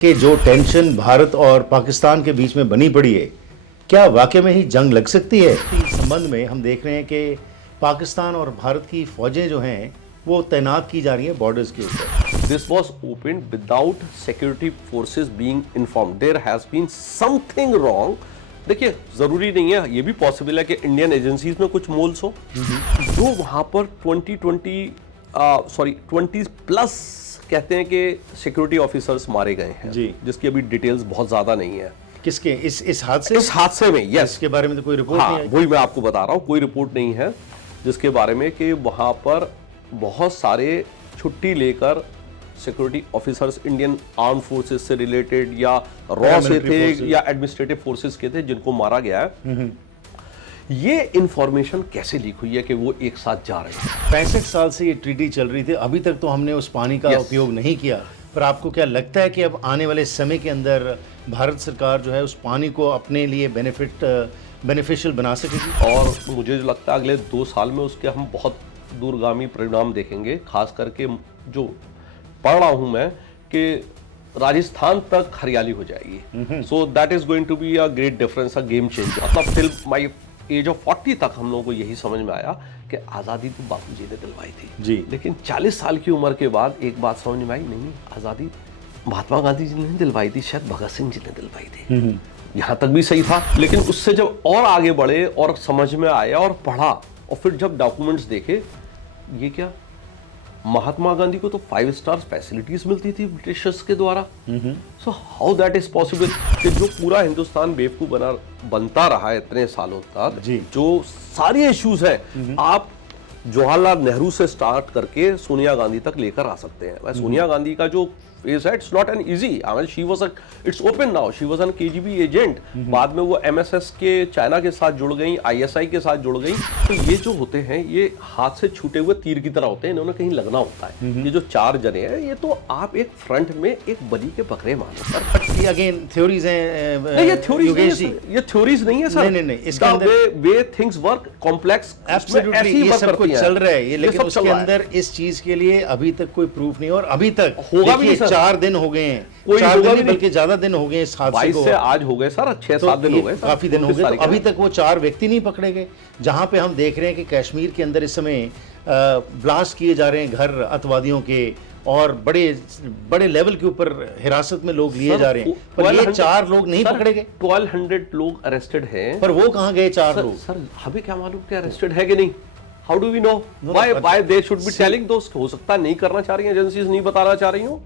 कि जो टेंशन भारत और पाकिस्तान के बीच में बनी पड़ी है, क्या वाकई में ही जंग लग सकती है? इस संबंध में हम देख रहे हैं कि पाकिस्तान और भारत की फौजें जो हैं वो तैनात की जा रही हैं बॉर्डर्स के ऊपर। This was opened without security forces being informed. There has been something wrong. देखिए, जरूरी नहीं है, ये भी पॉसिबल है कि इंडियन एजेंसीज में कुछ मोल्स हो जो वहां पर 20 प्लस कहते हैं कि सिक्योरिटी ऑफिसर्स मारे गए हैं जी, जिसकी अभी डिटेल्स बहुत ज्यादा नहीं है। किसके? इस हादसे में यस, इसके बारे में तो कोई रिपोर्ट हाँ, नहीं आई। वही मैं आपको बता रहा हूँ, कोई रिपोर्ट नहीं है जिसके बारे में कि वहां पर बहुत सारे छुट्टी लेकर security officers Indian arm forces से रिलेटेड या रॉ से थे या एडमिनिस्ट्रेटिव फोर्सेस के थे जिनको मारा गया है। ये इंफॉर्मेशन कैसे लीक हुई है कि वो एक साथ जा रहे हैं? 65 साल से ये ट्रीटी चल रही थी, अभी तक तो हमने उस पानी का उपयोग नहीं किया, पर आपको क्या लगता है कि अब आने वाले समय के अंदर भारत सरकार जो है उस पानी को अपने लिए बेनिफिशियल बना सकेगी? और मुझे जो लगता है अगले 2 साल में उसके हम बहुत दूरगामी परिणाम देखेंगे। खास करके जो पढ़ रहा हूं मैं कि राजस्थान तक हरियाली हो जाएगी। So that is going to be a great difference, a game changer. मतलब टिल माय एज ऑफ 40 तक हम लोगों को यही समझ में आया कि आज़ादी तो बापू जी ने दिलवाई थी जी, लेकिन 40 साल की उम्र के बाद एक बात समझ में आई, नहीं, आज़ादी महात्मा गांधी जी ने दिलवाई थी, शायद भगत सिंह जी ने दिलवाई थी। यहाँ तक भी सही था, लेकिन उससे जब और आगे बढ़े और समझ में आया और पढ़ा और फिर जब डॉक्यूमेंट्स देखे, ये क्या, महात्मा गांधी को तो 5 स्टार फैसिलिटीज मिलती थी ब्रिटिशर्स के द्वारा। So how that is possible कि जो पूरा हिंदुस्तान बेवकूफ बनता रहा है इतने सालों तक, जो सारे इश्यूज हैं आप जवाहरलाल नेहरू से स्टार्ट करके सोनिया गांधी तक लेकर आ सकते हैं। सोनिया गांधी का जो फेस है, it's not an easy, I mean she was it's open now, she was an KGB agent. बाद में वो एमएसएस के चाइना के साथ जुड़ गई, आईएसआई के साथ जुड़ गई। तो ये जो होते हैं ये हाथ से छूटे हुए तीर की तरह होते हैं, इन्होंने कहीं लगना होता है। ये जो 4 जने हैं, ये तो आप एक फ्रंट में एक बलि के बकरे मानो सर। ये अगेन थ्योरीज हैं। ये थ्योरीज नहीं है सर। नहीं, इसके अंदर way things work complex, absolutely ये सब कुछ चल रहा है ये, लेकिन उसके अंदर इस चीज के लिए अभी तक कोई प्रूफ नहीं, और अभी तक होगा भी नहीं। 4 दिन हो गए हैं, कोई 4 दिन बल्कि ज्यादा दिन हो गए इस हादसे 22 को। से आज हो गए सर, 6-7 दिन हो गए, काफी दिन हो गए। तो अभी तक वो 4 व्यक्ति नहीं पकड़े गए, जहां पे हम देख रहे हैं कि कश्मीर के अंदर इस समय ब्लास्ट किए जा रहे हैं घर अतवादियों के, और बड़े लेवल के ऊपर हिरासत में लोग लिए जा रहे हैं, पर ये 4 लोग नहीं पकड़े गए। 1200 लोग अरेस्टेड हैं, पर वो कहां गए 4 लोग? सर हमें क्या मालूम कि अरेस्टेड है कि नहीं? How do we know? Why they should be telling दोस्त? हो सकता है नहीं करना चाह रही हैं एजेंसीज, नहीं बताना चाह रही हो।